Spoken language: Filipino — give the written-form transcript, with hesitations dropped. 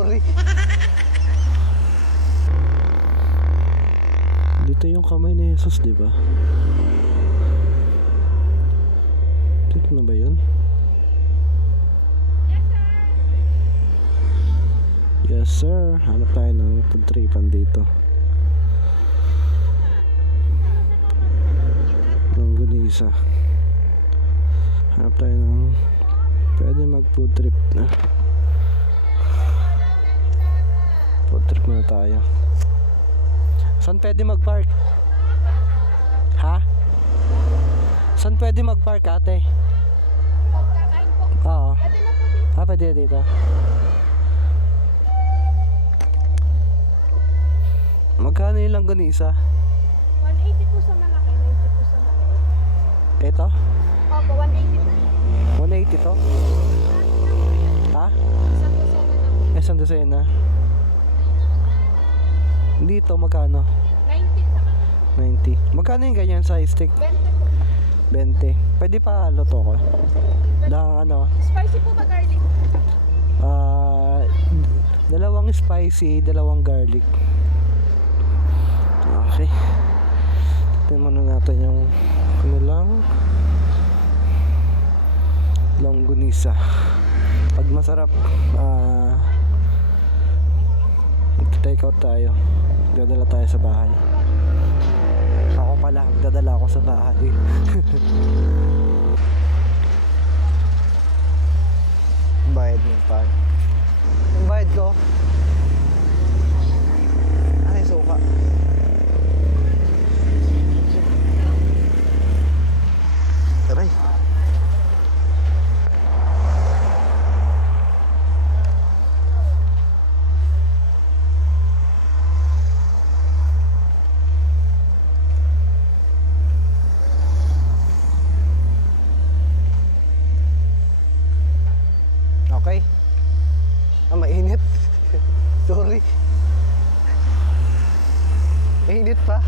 Sorry. Dito yung kamay ni Jesus, di ba? Dito na ba yun? Yes sir, hanap tayo ng pagtripan dito. Longganisa. Hanap tayo ng pwede mag food trip na. Food trip muna tayo. Saan pwede mag park? Ha? Saan pwede mag park ate? Pagkakain po. Oo. Pwede na po dito. Ah, pwede dito. Magkano yung langganisa? 180 po sa malaki, 90 po sa maliit. Ito? Opo, 180 po. 180 to? Ha? Isang dosena na. Isang dosena. Dito magkano? 90 sa malaki. 90. Magkano yung ganyan sa stick? 20 po. 20. Pwede pa luto ko? Dang ano? Spicy po ba garlic? Dalawang spicy, dalawang garlic. Okay. Tingnan muna natin yung kanilang longganisa. Pag masarap, take out tayo. Dadala tayo sa bahay. Ako pala, dadala ako sa bahay. Bayad mo pa. Yung bayad ko. Ay, suka. Aray. Okay. Mainit. Sorry. Mainit pa.